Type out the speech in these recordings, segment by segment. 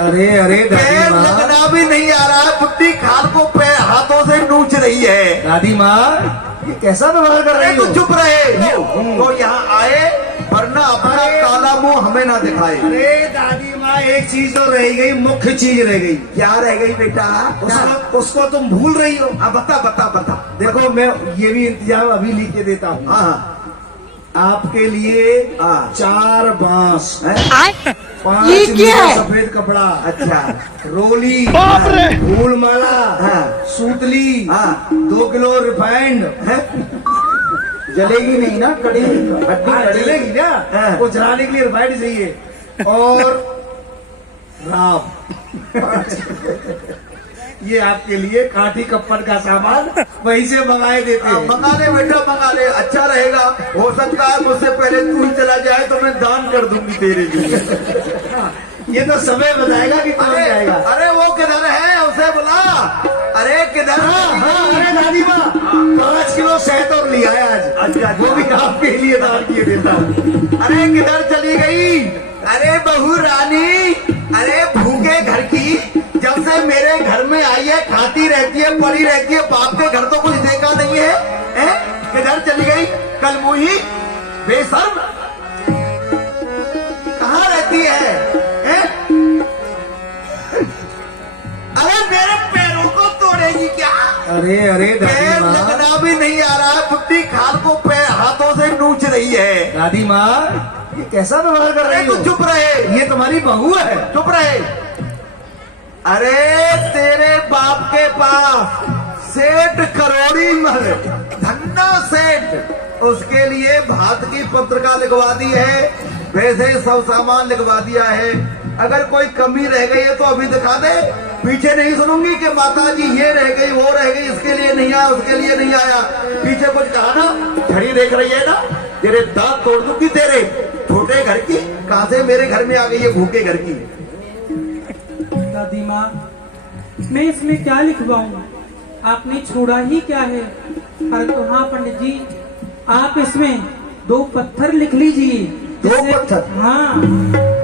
अरे अरे पैर दादी माँ, लगना भी नहीं आ रहा है, बुड्ढी खाल को पैर हाथों से नोच रही है। दादी माँ ये कैसा व्यवहार कर अरे रही तू हो? चुप रहे, तो यहाँ आए वरना अपना काला मुंह हमें ना दिखाए। अरे दादी माँ एक चीज तो रह गई, मुख्य चीज रह गई। क्या रह गई बेटा? उसको तुम भूल रही हो। हाँ बता बता बता। देखो मैं ये भी इंतजाम अभी लिख के देता हूँ। हाँ आपके लिए हाँ। 4 बांस, हैं? 5 ये क्या है? सफेद कपड़ा, अच्छा रोली, फूल माला, हाँ। सूतली, हाँ। 2 किलो रिफाइंड। जलेगी नहीं ना कड़ी? जलेगी ना, हाँ। वो जलाने के लिए रिफाइंड चाहिए। और राम, ये आपके लिए काठी कप्पन का सामान वहीं से मंगाए देते हैं। मंगा ले बेटा मंगा ले, अच्छा रहेगा। हो सकता है मुझसे पहले तू ही चला जाए तो मैं दान कर दूंगी तेरे लिए। ये तो समय बताएगा कि कौन अरे जाएगा। अरे वो किधर है, उसे बुला। अरे किधर? अरे दादी माँ 5 किलो शहद और लिया है आज। अच्छा वो भी आपके लिए दान किए देता हूँ। अरे किधर चली गई? अरे बहू रानी, अरे भूखे घर की जब से मेरे घर में आई है, खाती रहती है, पड़ी रहती है, बाप के घर तो कुछ देखा नहीं है, हैं? किधर चली गई? कल मुही बेशर्म, कहाँ रहती है, हैं? अरे मेरे पैरों को तोड़ेगी क्या? अरे अरे पैर दादी माँ, लगना भी नहीं आ रहा है, बुड्ढी खाल को पैर हाथों से नोच रही है। दादी माँ ये कैसा व्यवहार कर अरे रही तू हो? चुप रहे, ये तुम्हारी बहू है। चुप रहे। अरे तेरे बाप के पास सेठ करोड़ी मल धन्ना सेठ, उसके लिए भात की पत्रिका लिखवा दी है, वैसे सब सामान लिखवा दिया है। अगर कोई कमी रह गई है तो अभी दिखा दे, पीछे नहीं सुनूंगी कि माता जी ये रह गई वो रह गई, इसके लिए नहीं आया उसके लिए नहीं आया। पीछे कुछ कहा ना, घड़ी देख रही है ना, तेरे दांत तोड़ दूंगी तेरे। छोटे घर की कहां से मेरे घर में आ गई है, भूखे घर की। दादी माँ मैं इसमें क्या लिखवाऊँ, आपने छोड़ा ही क्या है। अरे तो हाँ पंडित जी, आप इसमें 2 पत्थर लिख लीजिए। 2 जिससे- पत्थर? हाँ,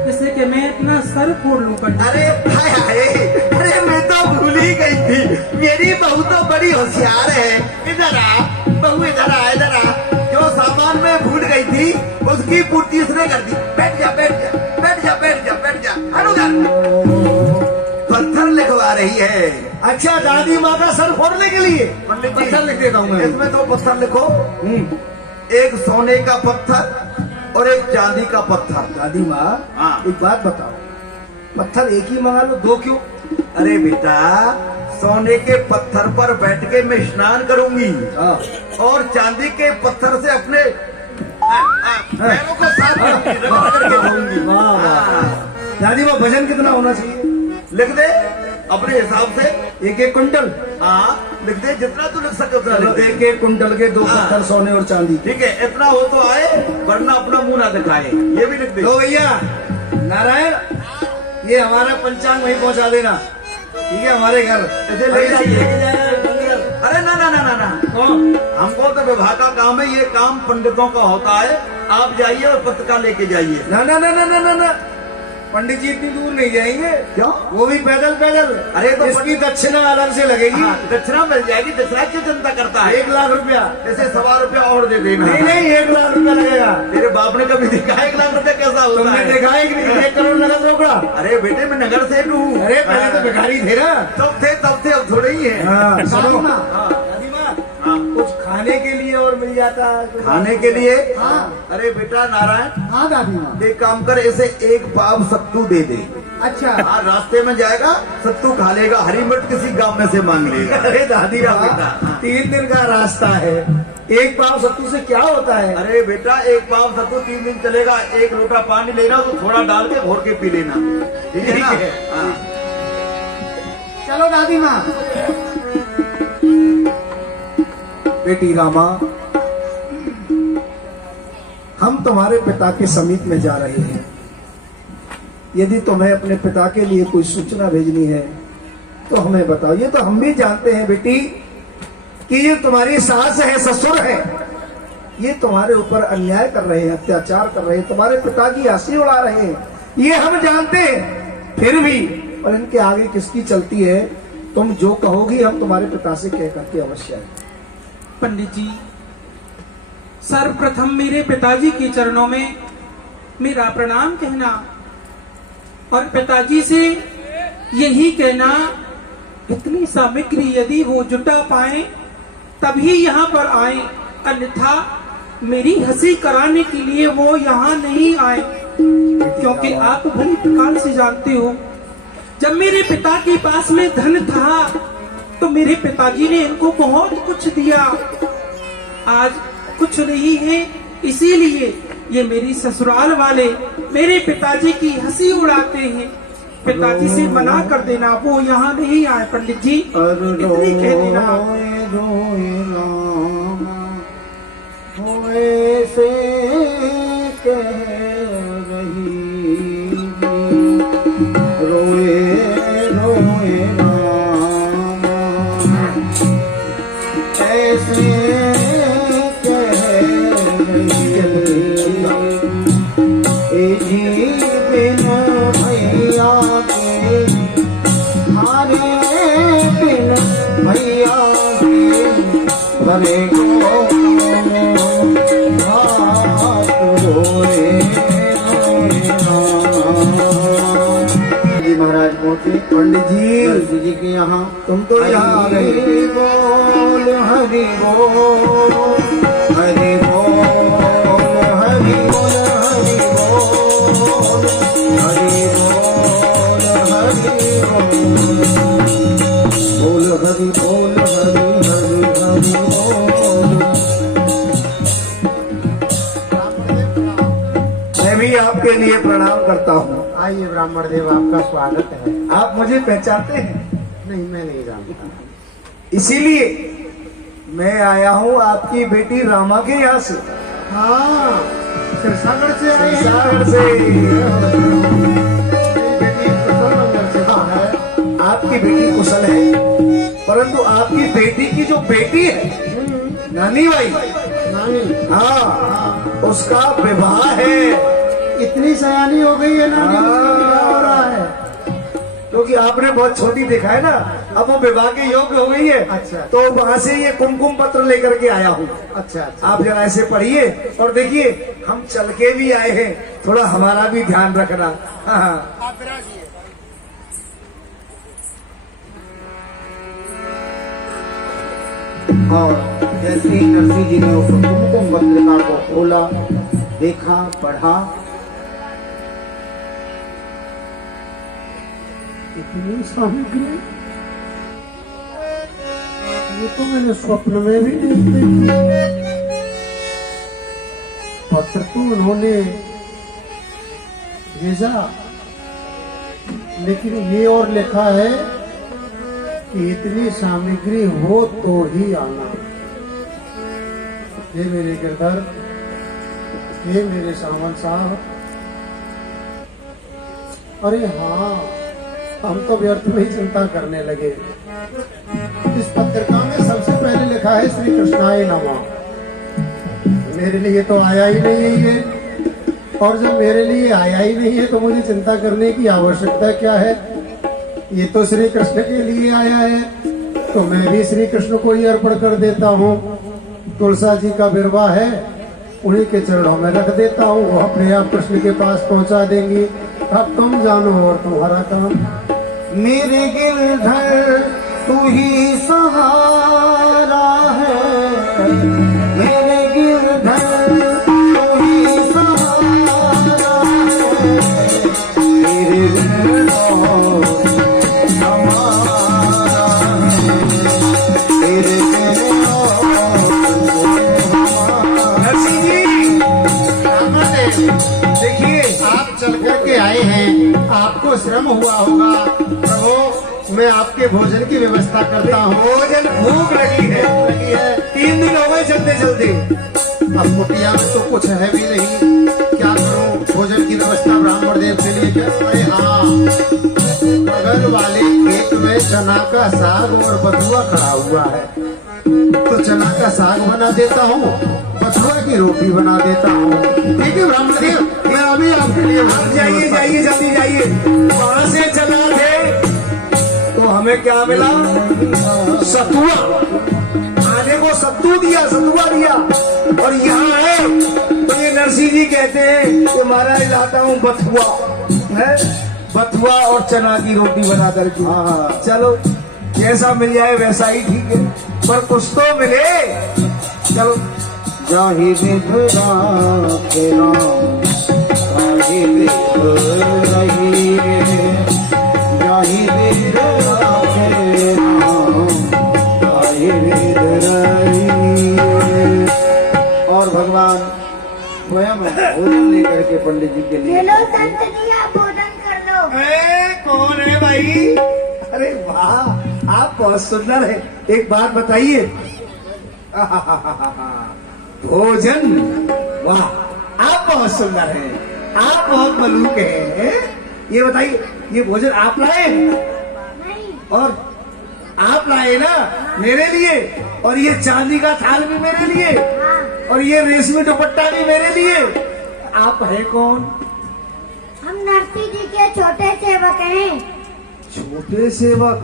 जिससे कि मैं अपना सर फोड़ लूँ पंडित जी। अरे हाय हाय, अरे मैं तो भूल ही गई थी, मेरी बहू तो बड़ी होशियार है। इधर आ बहू, इधर आ इधर आ। जो सामान में भूल गई थी उसकी पूर्ति उसने कर दी। बैठ जा बैठ जा बैठ जा बैठ जा बैठ जा, हट उधर। पत्थर लिखवा रही है। अच्छा दादी माँ का सर फोड़ने के लिए पंडित जी, पत्थर लिख देता हूँ मैं। इसमें 2 पत्थर लिखो, एक सोने का पत्थर और एक चांदी का पत्थर। दादी माँ हाँ। एक बात बताओ, पत्थर एक ही मंगा लो, 2 क्यों? अरे बेटा, सोने के पत्थर पर बैठ के मैं स्नान करूंगी हाँ। और चांदी के पत्थर से अपने पैरों को साफ करके धोऊंगी। वाह, वाह। हाँ। दादी माँ वजन कितना होना चाहिए? लिख दे अपने हिसाब से। 1-1 कुंटल। हाँ लिख दे, जितना तू लिख सके उतना चलो लिख दे। 1-1 कुंटल के 2 हाँ। पत्थर सोने और चांदी। ठीक है, इतना हो तो आए, वरना अपना मुंह ना दिखाए, ये भी लिख दे। तो भैया नारायण, ये हमारा पंचांग वहीं पहुंचा देना, ठीक है? हमारे घर ऐसे ले जाइए। जाइए। अरे ना ना ना ना ना, कौन? हमको तो विभाग का काम है, ये काम पंडितों का होता है। आप जाइए और पत्रिका लेके जाइए। ना ना ना ना ना ना ना, पंडित जी इतनी दूर नहीं जाएंगे। क्यों? वो भी पैदल पैदल। अरे तो इसकी दक्षिणा अलग से लगेगी। हाँ, दक्षिणा मिल जाएगी। दक्षिणा क्यों चिंता करता है? 1 लाख रुपया। ऐसे 1.25 रुपया और दे देना। नहीं नहीं, 1 लाख रुपया लगेगा। तेरे बाप ने कभी देखा 1 लाख रुपया कैसा होता तुमने है? देखा है कि नहीं? 1 करोड़ नगद रोकड़ा। अरे बेटे मैं नगर से हूँ। अरे पहले तो भिखारी थे ना। तब थे अब थोड़े ही है। हाँ, सुनो। हाँ। दादी माँ, हाँ। कुछ खाने के लिए और मिल जाता है? खाने के लिए? हाँ। अरे बेटा नारायण, हाँ दादी माँ। एक काम कर, इसे 1 पाव सत्तू दे दे। अच्छा। हाँ, रास्ते में जाएगा सत्तू खा लेगा, हरी मिर्च किसी गांव में से मांग लेगा। अरे दादी क्या माँ, बेटा? 3 दिन का रास्ता है, 1 पाव सत्तू से क्या होता है? अरे बेटा 1 पाव सत्तू 3 दिन चलेगा। 1 लोटा पानी लेना तो थोड़ा डाल के घोर के पी लेना, ठीक है ना? ठीक है। हाँ। चलो दादी माँ। बेटी रामा, हम तुम्हारे पिता के समीप में जा रहे हैं। यदि तुम्हें अपने पिता के लिए कोई सूचना भेजनी है तो हमें बताओ। ये तो हम भी जानते हैं बेटी कि ये तुम्हारी सास है, ससुर है, ये तुम्हारे ऊपर अन्याय कर रहे हैं, अत्याचार कर रहे हैं, तुम्हारे पिता की हंसी उड़ा रहे हैं, ये हम जानते हैं। फिर भी पर इनके आगे किसकी चलती है। तुम जो कहोगी हम तुम्हारे पिता से कह करके अवश्य आए। पंडित जी, सर्वप्रथम मेरे पिताजी के चरणों में मेरा प्रणाम कहना और पिताजी से यही कहना, इतनी सामग्री यदि वो जुटा पाए तभी यहाँ पर आए, अन्यथा मेरी हंसी कराने के लिए वो यहाँ नहीं आए। क्योंकि आप भली प्रकार से जानते हो, जब मेरे पिता के पास में धन था तो मेरे पिताजी ने इनको बहुत कुछ दिया। आज कुछ नहीं है, इसीलिए ये मेरी ससुराल वाले मेरे पिताजी की हंसी उड़ाते हैं। पिताजी से मना कर देना, वो यहाँ नहीं आए। पंडित जी इतनी कह देना। से कह रही रोए रोए ऐसे कह रही बिन भैया के हारे बिन भैया के भरे महाराज पहुंचे। पंडित जी के यहाँ तुम तो यहाँ आ गए। बोल हरि बोल हरि बोल हरि बोल हरि बोल हरि बोल हरि बोल हरि बोल हरि हरि हरि बोल। मैं भी आपके लिए प्रणाम करता हूँ। आइए ब्राह्मण देव, आपका स्वागत है। आप मुझे पहचानते हैं? नहीं, मैं नहीं जानता। इसीलिए मैं आया हूँ आपकी बेटी रामा के यहाँ से। हाँ, सिरसागढ़ से आए हैं। सागर से। बेटी कुशल मंगल से है। आपकी बेटी कुशल है, परंतु आपकी बेटी की जो बेटी है नानी भाई, नानी, हाँ, उसका विवाह है। इतनी सयानी हो गई है नानी, उसका विवाह हो रहा है। क्योंकि आपने बहुत छोटी देखा है ना, अब वो विवाह के योग्य हो गई है। अच्छा। तो वहां से ये कुमकुम पत्र लेकर के आया हूँ। अच्छा अच्छा। आप जरा ऐसे पढ़िए और देखिए, हम चल के भी आए हैं, थोड़ा हमारा भी ध्यान रखना। हाँ। और जैसे ही नरसिंह जी ने उस कुमकुम पत्रिका को खोला, देखा, पढ़ा, इतनी सामग्री, ये तो मैंने स्वप्न में भी नहीं देखी। पत्र तो उन्होंने भेजा, लेकिन ये और लिखा है कि इतनी सामग्री हो तो ही आना। ये मेरे गिरधर, ये मेरे सावंत साहब, अरे हाँ, हम तो व्यर्थ में ही चिंता करने लगे। इस पत्रिका में सबसे पहले लिखा है श्री कृष्णाय नमः। मेरे लिए तो आया ही नहीं है ये, और जब मेरे लिए आया ही नहीं है तो मुझे चिंता करने की आवश्यकता क्या है। ये तो श्री कृष्ण के लिए आया है, तो मैं भी श्री कृष्ण को ही अर्पण कर देता हूँ। तुलसा जी का बिरवा है, उन्हीं के चरणों में रख देता हूँ, वो अपने आप कृष्ण के पास पहुँचा देंगी। अब तुम जानो और तुम्हारा काम। मेरे गिरधर तू ही सहारा है, मेरे गिरधर तू ही सहारा है, मेरे गिरधर हमारा है, मेरे देखिए, आप चल करके आए हैं, आपको श्रम हुआ होगा। प्रभु, मैं आपके भोजन की व्यवस्था करता हूँ। भोजन भूख लगी है, 3 दिन हो गए चलते चलते। अब कुटिया में तो कुछ है भी नहीं, क्या करूँ? भोजन की व्यवस्था ब्राह्मण देव के लिए क्या? अरे हाँ, बगल वाले खेत में चना का साग और बथुआ खड़ा हुआ है, तो चना का साग बना देता हूँ, बथुआ की रोटी बना देता हूँ। ठीक है ब्राह्मण देव, मैं अभी आपके लिए जाइए जाइए, जल्दी जाइए, वहां से चला थे हमें क्या मिला? सतुआ। खाने को सत्तू दिया, सतुआ दिया। और यहाँ है तो ये नरसिंह जी कहते हैं कि महाराज लाता हूँ बथुआ, है बथुआ और चना की रोटी बना करके। हाँ। चलो जैसा मिल जाए वैसा ही ठीक है, पर कुछ तो मिले। चलो जाहि विधुरा के नाम जाहि विध रही रे, जाहि विधुरा के नाम जाहि विध रही रे। और भगवान स्वयं भोजन लेकर के पंडित जी के लिए। चलो संत जी आप भोजन कर लो। कौन है भाई? अरे वाह, आप बहुत सुंदर है। एक बात बताइए, भोजन, वाह आप बहुत सुंदर हैं, आप बहुत मलूक हैं। ये बताइए, ये भोजन आप लाए? नहीं। और आप लाए ना मेरे लिए, और ये चांदी का थाल भी मेरे लिए, हाँ। और ये रेशमी दुपट्टा भी मेरे लिए। आप हैं कौन? हम नरसिंह जी के छोटे सेवक हैं। छोटे सेवक?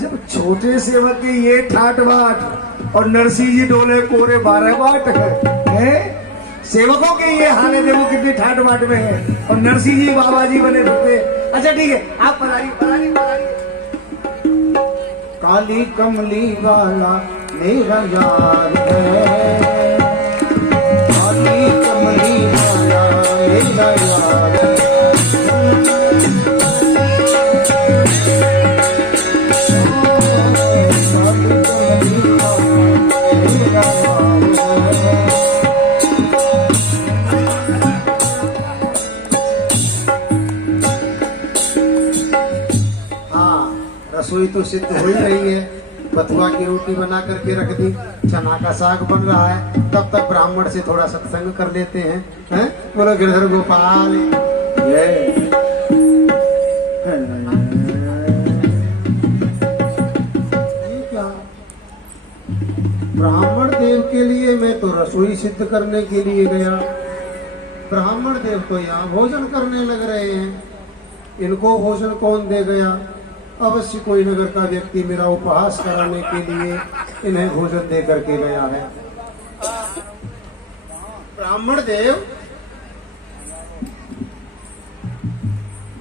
जब छोटे सेवक के ये ठाट बाट और नरसिंह जी डोले कोरे 12 बाट है, सेवकों के ये हाल है, देखो कितनी ठाट बाट में है, और नरसिंह जी बाबा जी बने फिरते। अच्छा ठीक है, आप पधारिए पधारिए पधारिए। काली कमली वाला मेरा यार है, काली कमली वाला मेरा यार है। काली कमली वाला मेरा यार है। हाँ, रसोई तो सिद्ध हो ही रही है। बथुआ की रोटी बना करके रख दी, चना का साग बन रहा है। तब तक ब्राह्मण से थोड़ा सत्संग कर लेते हैं, हैं? बोलो गिरधर गोपाल ये क्या? ब्राह्मण देव के लिए मैं तो रसोई सिद्ध करने के लिए गया, ब्राह्मण देव तो यहाँ भोजन करने लग रहे हैं। इनको भोजन कौन दे गया? अवश्य कोई नगर का व्यक्ति मेरा उपहास कराने के लिए इन्हें भोजन दे करके गया है। ब्राह्मण देव,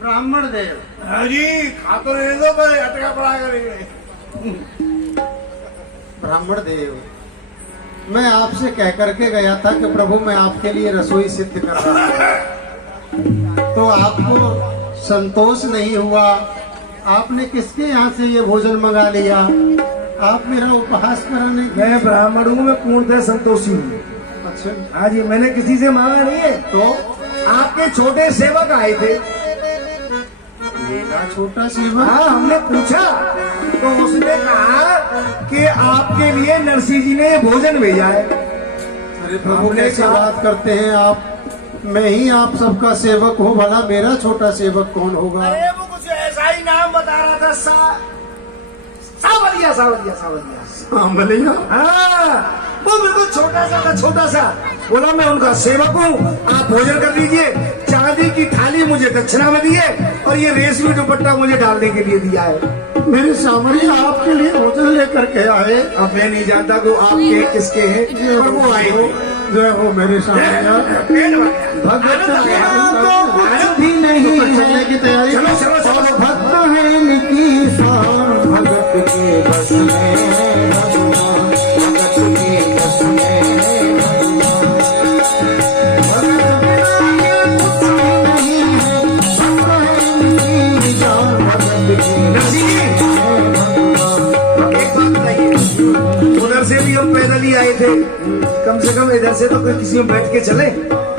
ब्राह्मण देव। हाँ जी, खा तो ले दो, पर अटका पड़ा करेंगे। ब्राह्मण देव, मैं आपसे कह करके गया था कि प्रभु मैं आपके लिए रसोई सिद्ध कर रहा हूं, तो आपको संतोष नहीं हुआ। आपने किसके यहाँ से ये भोजन मंगा लिया? आप मेरा उपहास कराने के। मैं ब्राह्मण हूँ, मैं पूर्णतः संतोषी हूँ। अच्छा, हाँ जी, मैंने किसी से मांगा नहीं है। तो आपके छोटे सेवक आए थे। मेरा छोटा सेवक? हाँ, हमने पूछा तो उसने कहा कि आपके लिए नरसिंह जी ने ये भोजन भेजा है। अरे प्रभु आपने कैसे कहा- बात करते हैं आप? मैं ही आप सबका सेवक हूँ, भला मेरा छोटा सेवक कौन होगा? अरे वो कुछ ऐसा ही नाम बता रहा था, सावलिया सावलिया सावलिया। सांभलिया? हाँ, वो बिल्कुल छोटा सा था, छोटा सा। बोला मैं उनका सेवक हूँ, आप भोजन कर लीजिए। चांदी की थाली मुझे दक्षिणा में दी है, और ये रेशमी दुपट्टा मुझे डालने के लिए दिया है। मेरे सांभलिया आपके लिए भोजन लेकर के आए। अब मैं नहीं जानता कि आपके किसके हैं, पर वो आए थे। जय हो मेरे सांभलिया। भगत भी नहीं चलने की तैयारी। चलो, चलो, चलो। और भक्त है इनकी शान, भगत के बस में भगवान, भगत के बस में भगवान। भगत बिना ये कुछ नहीं है, भक्त है इनकी जान, भगत के नरसिंह जी, एक बात बताइए, उधर से भी हम पैदल ही आए थे, कम से कम इधर से तो कोई किसी में बैठ के चले,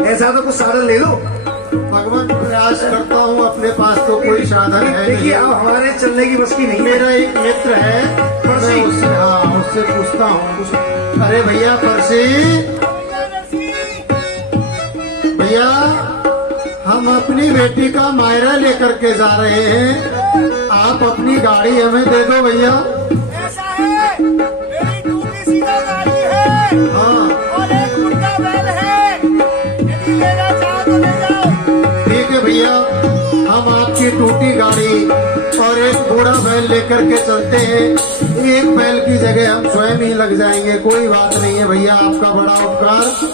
ऐसा तो कुछ साधन ले लो। भगवान प्रयास करता हूँ, अपने पास तो कोई साधन है देखिए, नहीं। अब हमारे चलने की बस की नहीं है। मेरा एक मित्र है, मैं उससे, हाँ, उससे पूछता हूँ। अरे भैया परसी, भैया हम अपनी बेटी का मायरा लेकर के जा रहे हैं, आप अपनी गाड़ी हमें दे दो भैया। ऐसा है, मेरी टूटी सीधा गाड़ी है हाँ और एक मुर्गा बैल है, यदि लेना चाहो तो ले जाओ। ठीक है भैया, हम आपकी टूटी गाड़ी और एक बूढ़ा बैल लेकर के चलते हैं। एक बैल की जगह हम स्वयं ही लग जाएंगे, कोई बात नहीं है भैया, आपका बड़ा उपकार।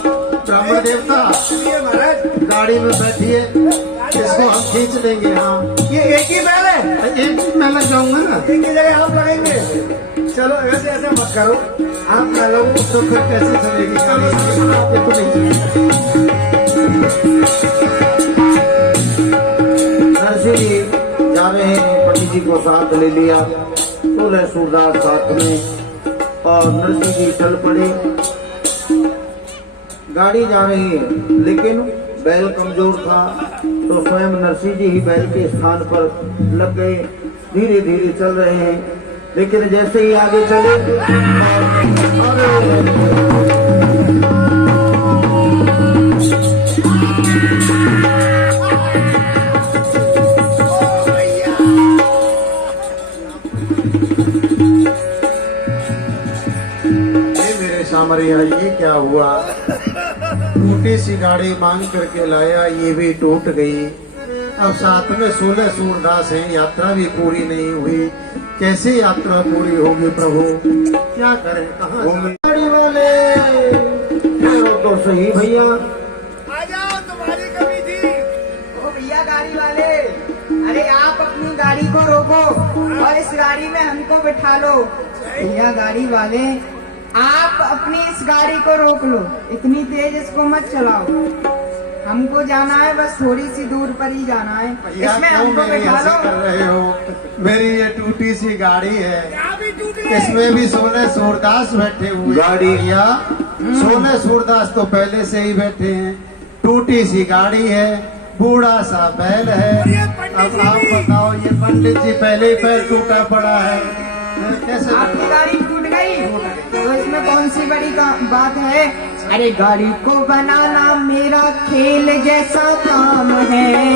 ब्राह्मण देवता गाड़ी में बैठिए, इसको हम खींच लेंगे। हाँ, ये एक ही बैल है, एक दिन मैं लग जाऊंगा ना। एक ही जगह आप लगेंगे। चलो ऐसे ऐसे मत करो, आप ना लगो तो फिर कैसे चलेगी गाड़ी? ये तो नहीं नरसिंह जी जा रहे हैं, पंडित जी को साथ ले लिया, 16 सूरदास साथ में, और नरसिंह जी चल पड़े। गाड़ी जा रही है, लेकिन बैल कमजोर था, तो स्वयं नरसिंह जी ही बैल के स्थान पर लग गए। धीरे धीरे चल रहे हैं, लेकिन जैसे ही आगे चले मेरे सामरिया, ये क्या हुआ? टूटी सी गाड़ी मांग करके लाया, ये भी टूट गई। अब साथ में 16 सूरदास हैं, यात्रा भी पूरी नहीं हुई। कैसे यात्रा पूरी होगी प्रभु? क्या करें, कहाँ जाएं? गाड़ी वाले ठहरो तो सही भैया। आ जाओ, तुम्हारी कमी थी। ओ भैया गाड़ी वाले, अरे आप अपनी गाड़ी को रोको और इस गाड़ी में हमको बिठा लो। भैया गाड़ी वाले, आप अपनी इस गाड़ी को रोक लो, इतनी तेज इसको मत चलाओ। हमको जाना है, बस थोड़ी सी दूर पर ही जाना है, भैया इसमें क्यों हमको मेरी बिठा ऐसे लो। कर रहे हो? मेरी ये टूटी सी गाड़ी है, क्या भी टूट गए। इसमें भी 16 सूरदास बैठे हुए। गाड़ी- भैया 16 सूरदास तो पहले से ही बैठे हैं। टूटी सी गाड़ी है, बूढ़ा सा बैल है। ये पंडित अब जी आप भी- बताओ, ये पंडित जी पहले ही पैर टूटा पड़ा है, कैसे आपकी गाड़ी टूट गई तो इसमें कौन सी बड़ी बात है? अरे गाड़ी को बनाना मेरा खेल जैसा काम है।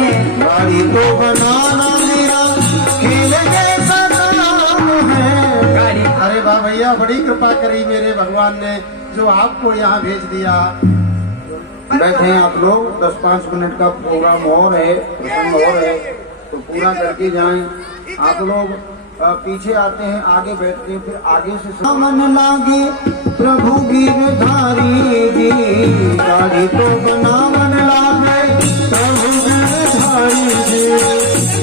गाड़ी को बनाना मेरा खेल जैसा काम है। गाड़ी अरे वाह भैया, बड़ी कृपा करी मेरे भगवान ने, जो आपको यहाँ भेज दिया। बैठे हैं आप लोग, 10-5 मिनट का प्रोग्राम और है, प्रसंग और है, तो पूरा करके जाएं। आप लोग पीछे आते हैं, आगे बैठते हैं, फिर आगे से मन लागे प्रभु गिरधारी जी। गाड़ी तो बना मन लागे प्रभु गिरधारी जी।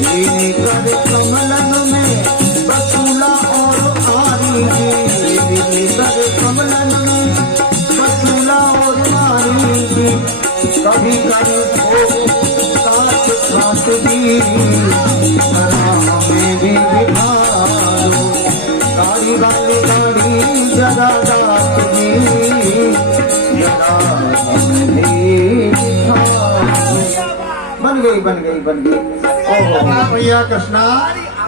लीनी कर कमलन में बसूला और आरी जी। लीनी कर कमलन में बसूला और आरी जी। कभी कर साथ साथ दी में भी बिठा लो। गाड़ी वाली गाड़ी जगा डाक दी, जगा हमें भी बिठा लो। बन गई बन गई बन गई। ओहो वाह भैया कृष्णा,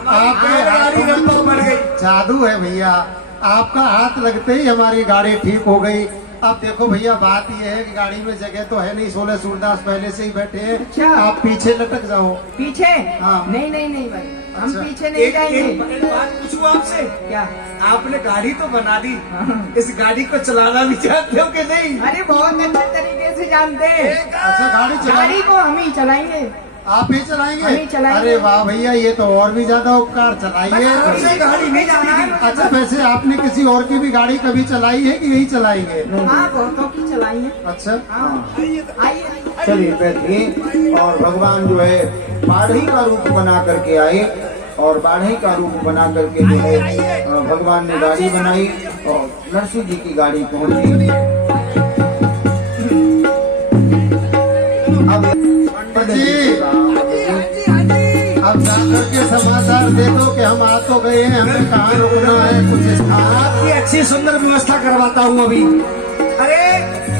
आपके गाड़ी हाथ में तो बन गई। जादू है भैया। आपका हाथ लगते ही हमारी गाड़ी ठीक हो गई। अब देखो भैया, बात यह है कि गाड़ी में जगह तो है नहीं, 16 सूरदास पहले से ही बैठे हैं। अच्छा। आप पीछे लटक जाओ। पीछे? हाँ। नहीं नहीं नहीं भाई, हम अच्छा। पीछे नहीं जाएंगे। एक बात पूछूं आपसे, क्या? आपने गाड़ी तो बना दी, हाँ। इस गाड़ी को चलाना भी जानते हो कि नहीं? अरे बहुत अच्छे तरीके से जानते हैं। अच्छा, गाड़ी चला गाड़ी को हम ही चलाएंगे। आप ही चलाएंगे? हम ही चलाएंगे। अरे वाह भैया, ये तो और भी ज्यादा उपकार। चलाइए। आपसे गाड़ी नहीं जाना है। अच्छा, वैसे आपने किसी और की भी गाड़ी कभी चलाई है कि यही चलाएंगे? हाँ, बहुतों की चलाइए। अच्छा, हाँ, आइए। चलिए बैठिए। और भगवान जो है बाढ़ी का रूप बना करके आए, और बाढ़ी का रूप बना करके जो है भगवान ने गाड़ी बनाई, और नरसिंह जी की गाड़ी पहुंची। अब अब जाकर के समाचार दे दो कि हम आ तो गए हैं, हमें कहाँ रुकना है, कुछ स्थान। आपकी अच्छी सुंदर व्यवस्था करवाता हूँ अभी। अरे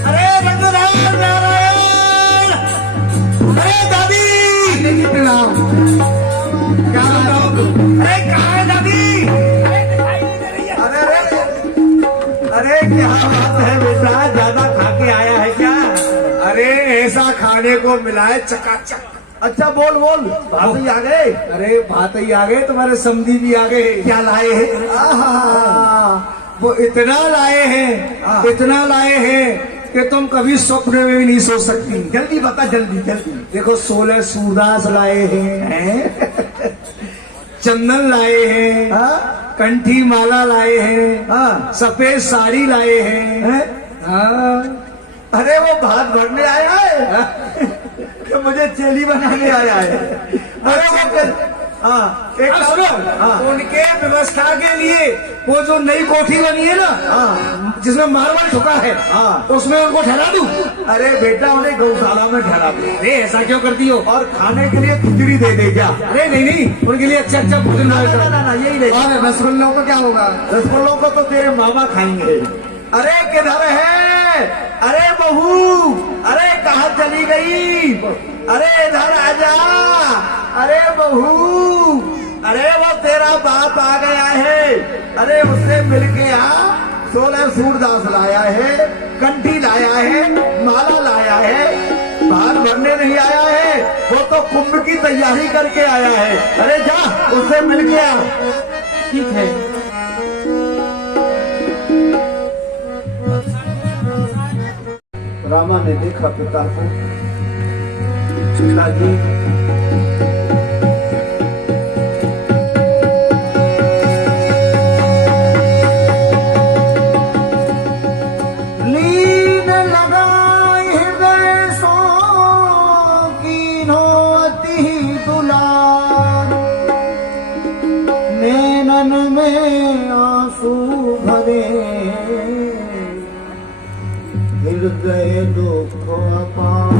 अरे रंगनारायण नारायण, अरे दादी प्रणाम। क्या बताओ? अरे कहाँ है दादी? अरे अरे अरे क्या बात है बेटा, ज्यादा खा के आया है क्या? अरे ऐसा खाने को मिला है चकाचक। अच्छा बोल बोल, भाभी आ गए? अरे भाई आ गए, तुम्हारे समधी भी आ गए। क्या लाए हैं? वो इतना लाए हैं, इतना लाए हैं कि तुम कभी स्वप्न में भी नहीं सोच सकती। जल्दी बता, जल्दी जल्दी। देखो 16 सूरदास लाए हैं, चंदन लाए हैं, हाँ? कंठी माला लाए हैं, हाँ? सफेद साड़ी लाए हैं। हैं? हाँ, अरे वो भात भरने आया है कि मुझे चेली बनाने आया है? अरे वो हाँ, एक अब काम सुनो, कर, हाँ, उनके व्यवस्था के लिए वो जो नई कोठी बनी है ना, हाँ, जिसमें मार्बल ठुका है, हाँ। उसमें उनको ठहरा दूं? अरे बेटा उन्हें गौशाला में ठहरा दे अरे ऐसा क्यों करती हो? और खाने के लिए खिचड़ी दे दे क्या? अरे नहीं नहीं, उनके लिए अच्छा अच्छा भोजन ना बनाया ना ना, ना यही नहीं। और रसगुल्लों का क्या होगा? रसगुल्लों को तो तेरे मामा खाएंगे। अरे किधर है? अरे बहू, अरे कहाँ चली गई? अरे इधर आजा। अरे बहू, अरे वो तेरा बाप आ गया है। अरे उससे मिलके आ। 16 सूरदास लाया है, कंठी लाया है, माला लाया है, भात भरने नहीं आया है, वो तो कुंभ की तैयारी करके आया है। अरे जा उससे मिलके आ। ठीक है। रामा ने देखा पिता को। पिताजी, लीन लगाए हृदय सो कीनो अति दुलार, नैनन में आंसू भरे, हृदय दुख अपार।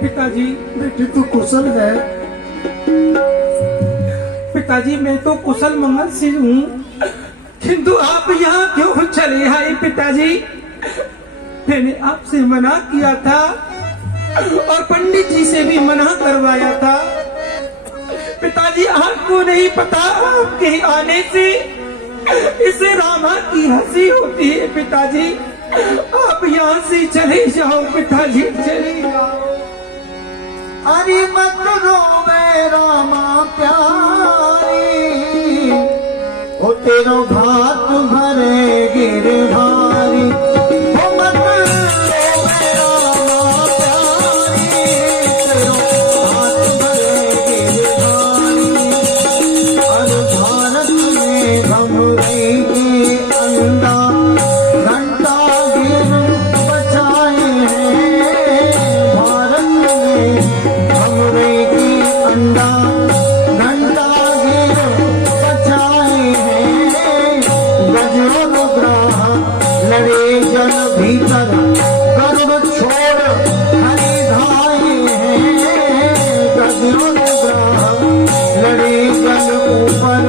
पिताजी, बेटी तू कुशल है? पिताजी मैं तो कुशल मंगल से हूँ, किंतु आप यहाँ क्यों चले आए पिताजी? मैंने आपसे मना किया था और पंडित जी से भी मना करवाया था। पिताजी आपको नहीं पता, आपके आने से इसे रामा की हंसी होती है। पिताजी आप यहाँ से चले जाओ, पिताजी चले जाओ। अरे मत रोवे रामा प्यारी, ओ तेरो भात भरे गिरधारी। ओ मत रोवे रामा प्यारी, तेरो भात भरे गिरधारी। अरे भारत में घमरे के अंडा, घंटा गिर बचाए हैं। भारत में घमरे के अंडा, घंटा गिर बचाए हैं। गजोनुग्रह लड़े जन भीतर, गर्व छोड़ हरि धाये हैं। गजोनुग्रह लड़े जन ऊपर,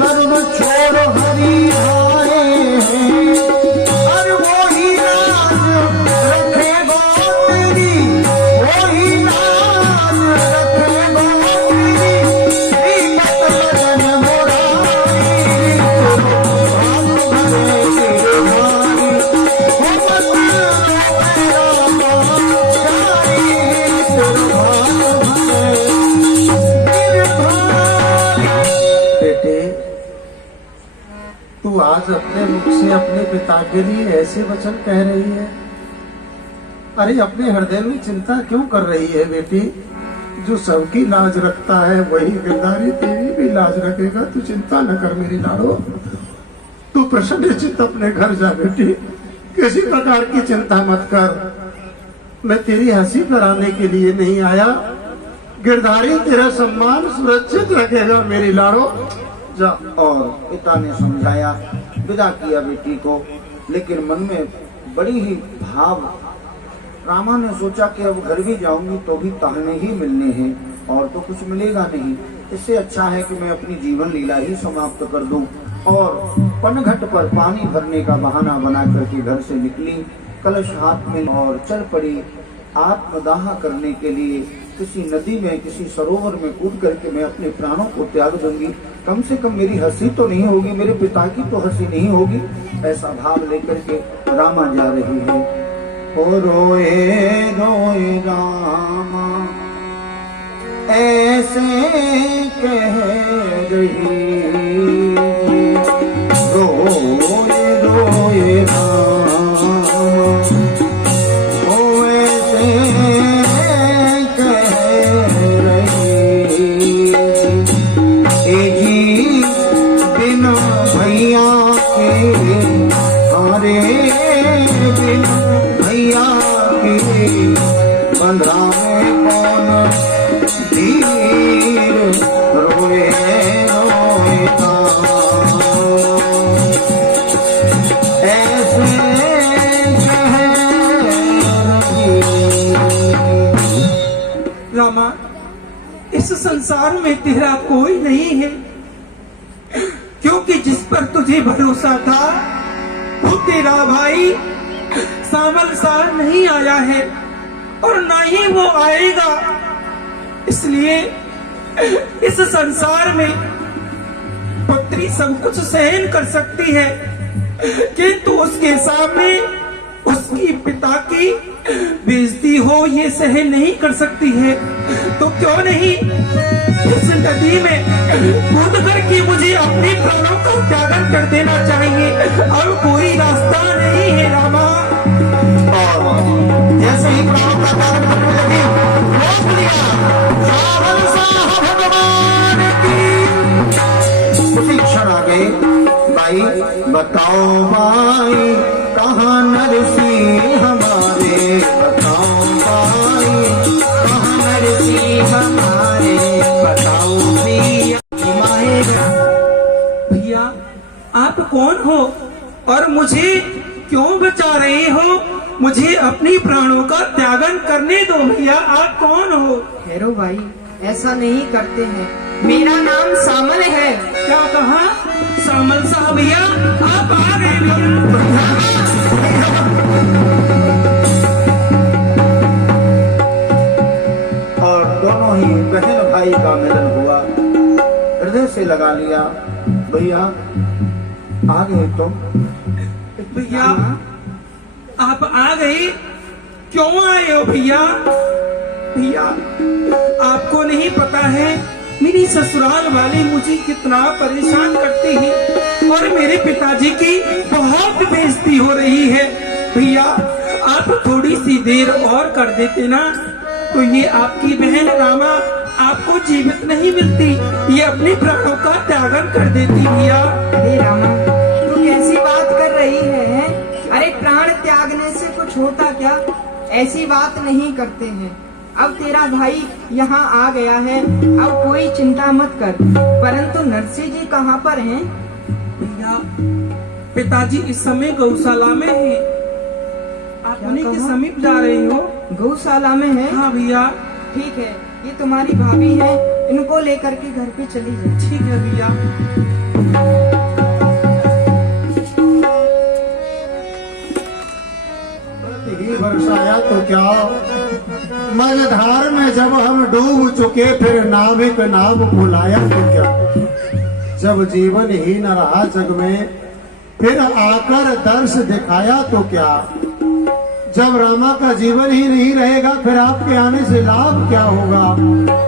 गर्व छोड़ हरि धाये हैं। और वो ही राज रखेगा तेरी, वो ही राज रखेगा तेरी। श्रीमत लगन मुरारी, भात भरे गिरधारी। ओ मत रोवे रामा प्यारी, तेरो भात भरे गिरधारी। बेटे तू आज अपने मुख से अपने पिता के लिए ऐसे वचन कह रही है? अरे अपने हृदय में चिंता क्यों कर रही है बेटी? जो सबकी लाज रखता है वही गिरधारी तेरी भी लाज रखेगा। तू चिंता न कर मेरी लाड़ो, तू प्रसन्नचित्त अपने घर जा बेटी, किसी प्रकार की चिंता मत कर। मैं तेरी हंसी कराने के लिए नहीं आया, गिरधारी तेरा सम्मान सुरक्षित रखेगा मेरी लाड़ो, जा। और पिता ने समझाया, विदा किया बेटी को, लेकिन मन में बड़ी ही भाव। रामा ने सोचा कि अब घर भी जाऊंगी तो भी ताहने ही मिलने हैं और तो कुछ मिलेगा नहीं। इससे अच्छा है कि मैं अपनी जीवन लीला ही समाप्त कर दूं। और पनघट पर पानी भरने का बहाना बना करके घर से निकली, कलश हाथ में और चल पड़ी आत्मदाह करने के लिए। किसी नदी में, किसी सरोवर में कूद करके मैं अपने प्राणों को त्याग दूंगी। कम से कम मेरी हंसी तो नहीं होगी, मेरे पिता की तो हंसी नहीं होगी। ऐसा भाव लेकर के रामा जा रही है। ओ रोए रोए रामा ऐसे कह रही, रोए रोए रामे कौन धीर रोए रोएगा ऐसे रामा, इस संसार में तेरा कोई नहीं है, क्योंकि जिस पर तुझे भरोसा था वो तेरा भाई सामल सार नहीं आया है और ना ही वो आएगा। इसलिए इस संसार में पुत्री सब कुछ सहन कर सकती है, किंतु उसके सामने उसकी पिता की बेइज्जती हो ये सहन नहीं कर सकती है। तो क्यों नहीं इस नदी में कूद करके मुझे अपने प्राणों का त्यागन कर देना चाहिए, और कोई रास्ता नहीं है रामा। और जैसे ही प्राणों का त्याग करने लगे रोक लिया सावन साह भगवान की। उसी क्षण आ गए भाई, बताओ भाई कहाँ नरसिंह हमारे, बताओ भाई कहाँ नरसिंह हमारे, बताओ भैया आप कौन हो और मुझे क्यों बचा रहे हो? मुझे अपनी प्राणों का त्यागन करने दो भैया, आप कौन हो? ठहरो भाई, ऐसा नहीं करते हैं, मेरा नाम सामल है। क्या कहा? सामल साहब भैया आप आ गए भैया। और दोनों ही बहन भाई का मिलन हुआ, हृदय से लगा लिया। भैया आ गए तुम? भैया आप आ गए, क्यों आए हो भैया? भैया आपको नहीं पता है मेरी ससुराल वाले मुझे कितना परेशान करते हैं और मेरे पिताजी की बहुत बेइज्जती हो रही है। भैया आप थोड़ी सी देर और कर देते ना तो ये आपकी बहन रामा आपको जीवित नहीं मिलती, ये अपने प्राणों का त्यागन कर देती भैया। अरे रामा, तू कैसी बात कर रही है? अरे प्राण त्यागने से कुछ होता क्या? ऐसी बात नहीं करते हैं। अब तेरा भाई यहाँ आ गया है, अब कोई चिंता मत कर। परंतु नरसिंह जी कहाँ पर हैं? भैया पिताजी इस समय गौशाला में हैं। आप उन्हीं के समीप जा रही हो? गौशाला में है? हाँ भैया। ठीक है, ये तुम्हारी भाभी है, इनको लेकर के घर पे चली जाए। ठीक है भैया। ही बरसाया तो क्या, मझधार में जब हम डूब चुके फिर नाविक नाम भुलाया तो क्या। जब जीवन ही न रहा जग में फिर आकर दर्श दिखाया तो क्या। जब रामा का जीवन ही नहीं रहेगा फिर आपके आने से लाभ क्या होगा।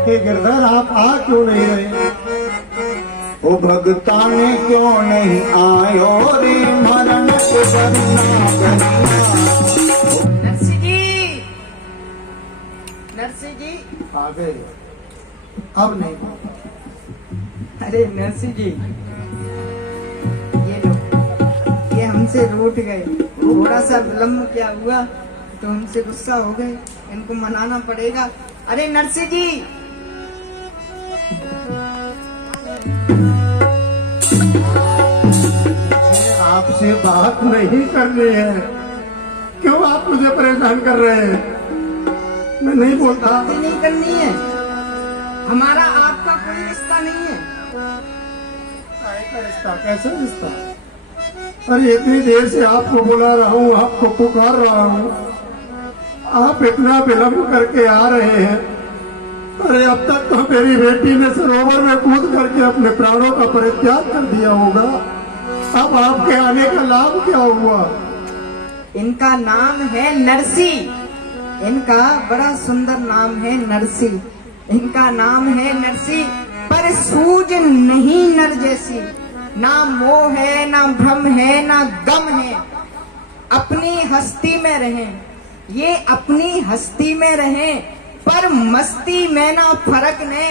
हे गिरधर आप आ क्यों नहीं रहे? ओ भगता ने क्यों नहीं आयो रे मरण को डरना नरसिंह जी, नरसिंह जी आ गए, अब नहीं। अरे नरसिंह जी, ये लो, ये हमसे रूठ गए, थोड़ा सा विलम्ब क्या हुआ तो हमसे गुस्सा हो गए, इनको मनाना पड़ेगा। अरे नरसिंह जी, आपसे बात नहीं करनी है, क्यों आप मुझे परेशान कर रहे हैं? मैं नहीं बोलता। बातें नहीं करनी है, हमारा आपका कोई रिश्ता नहीं है। का रिश्ता? कैसा रिश्ता? अरे इतनी देर से आपको बुला रहा हूँ, आपको पुकार रहा हूँ, आप इतना विलम्ब करके आ रहे हैं। अरे अब तक तो मेरी बेटी ने सरोवर में कूद करके अपने प्राणों का परित्याग कर दिया होगा, अब आपके आने का लाभ क्या हुआ? इनका नाम है नरसिंह, इनका बड़ा सुंदर नाम है नरसिंह, इनका नाम है नरसिंह, पर सूझ नहीं नर जैसी, ना मोह है ना भ्रम है ना गम है, अपनी हस्ती में रहें, ये अपनी हस्ती में रहें, पर मस्ती में ना फर्क ने,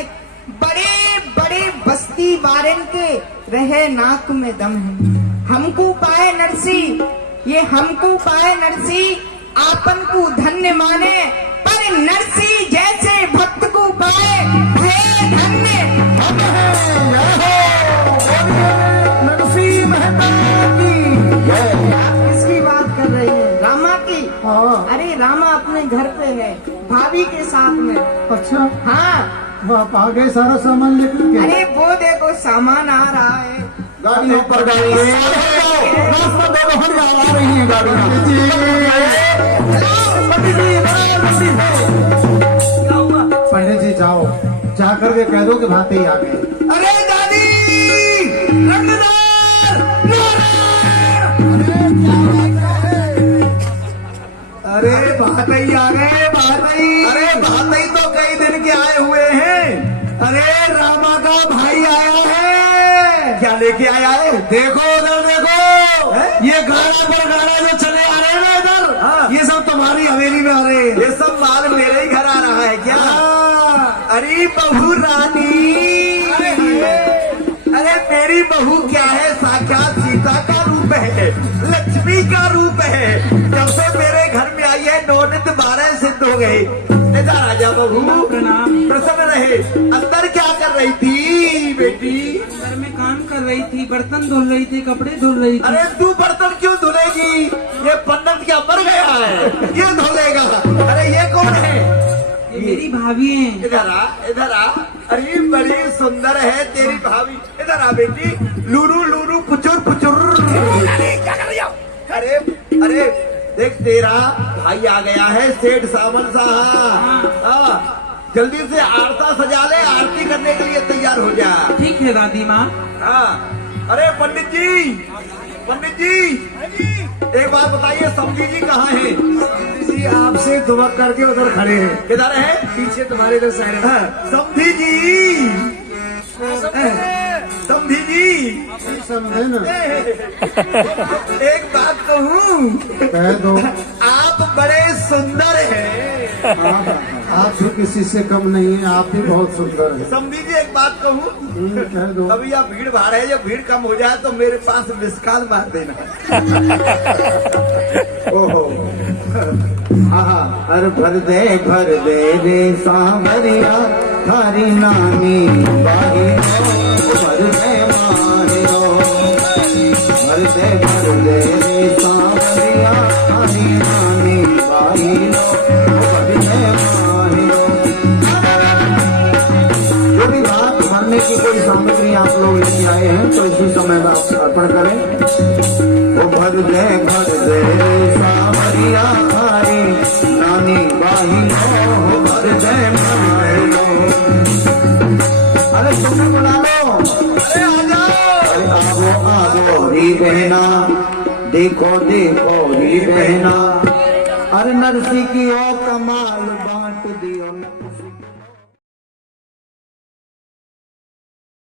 बड़े बड़े बस्ती बारन के रहे नाक में दम है। हमको पाए नरसिंह, ये हमको पाए नरसिंह, आपन को धन्य माने, पर नरसिंह भाभी के साथ में। अच्छा, हाँ, वो आप आ गए सारा सामान लेकर के? अरे वो देखो सामान आ रहा है। गाड़ियों पर गाड़ी रास्ता देखो हर आ रही है गाड़ियाँ। पंडित जी जाओ, जा करके कह दो कि भाते ही आ गए। अरे दादी रंगदार अरे भातई आ गए, भातई। अरे भातई तो कई दिन के आए हुए हैं। अरे रामा का भाई आया है। क्या लेके आया है? देखो उधर देखो, ये गाड़ा पर गाड़ा जो चले आ रहे हैं ना इधर, हाँ। ये सब तुम्हारी हवेली में आ रहे हैं। ये सब माल मेरे ही घर आ रहा है क्या? हाँ। अरे बहू रानी, अरे मेरी बहू क्या है, साक्षात सीता का रूप है, लक्ष्मी का रूप है। जब से मेरे घर में आई है 9 नित 12 सिद्ध हो गए। इधर आजा बहू, प्रणाम। प्रसन्न रहे। अंदर क्या कर रही थी बेटी? घर में काम कर रही थी, बर्तन धुल रही थी, कपड़े धुल रही थी। अरे तू बर्तन क्यों धुलेगी? ये पंडित क्या मर गया है, ये धुलेगा। अरे ये कौन है? ये मेरी भाभी है। इधर आ, इधर आ। अरे बड़ी सुंदर है तेरी भाभी। इधर आ बेटी। लूरू लूरू पुचुर पुचुर। क्या कर रही हो? अरे अरे देख, तेरा भाई आ गया है, सेठ सामन साहब। हाँ, जल्दी से आरता सजा ले, आरती करने के लिए तैयार हो जा। ठीक है दादी माँ। हाँ। अरे पंडित जी, पंडित जी, एक बात बताइए, समधी जी कहाँ है? जी आपसे दुबक करके उधर खड़े हैं, किधर है? पीछे तुम्हारे इधर साइड में। समधी जी, समधी जी, समझे ना? एक बात कहूँ, कह दो। आप बड़े सुंदर हैं। आप भी किसी से कम नहीं है, आप भी बहुत सुंदर है। समधी जी एक बात कहूँ, कह दो। अभी यहाँ भीड़ भाड़ है, जब भीड़ कम हो जाए तो मेरे पास मिसकाल मार देना। ओहो, अरे भर दे रे सांवरिया थारी नामी बाही भर दे मारियो। भर दे रे सांवरिया थारी नामी बाही भर दे मारियो। जो भी भात भरने की कोई सामग्री आप लोग लेके आए हैं तो इसी समय में आप अर्पण करें। वो भर दे सावरिया थारी नानी बाही हो भर दे मारो। अरे तुमने बुला लो। अरे आ जाओ। अरे आगो री बहना, देखो देखो री बहना। अरे नरसी की ओ कमाल बात।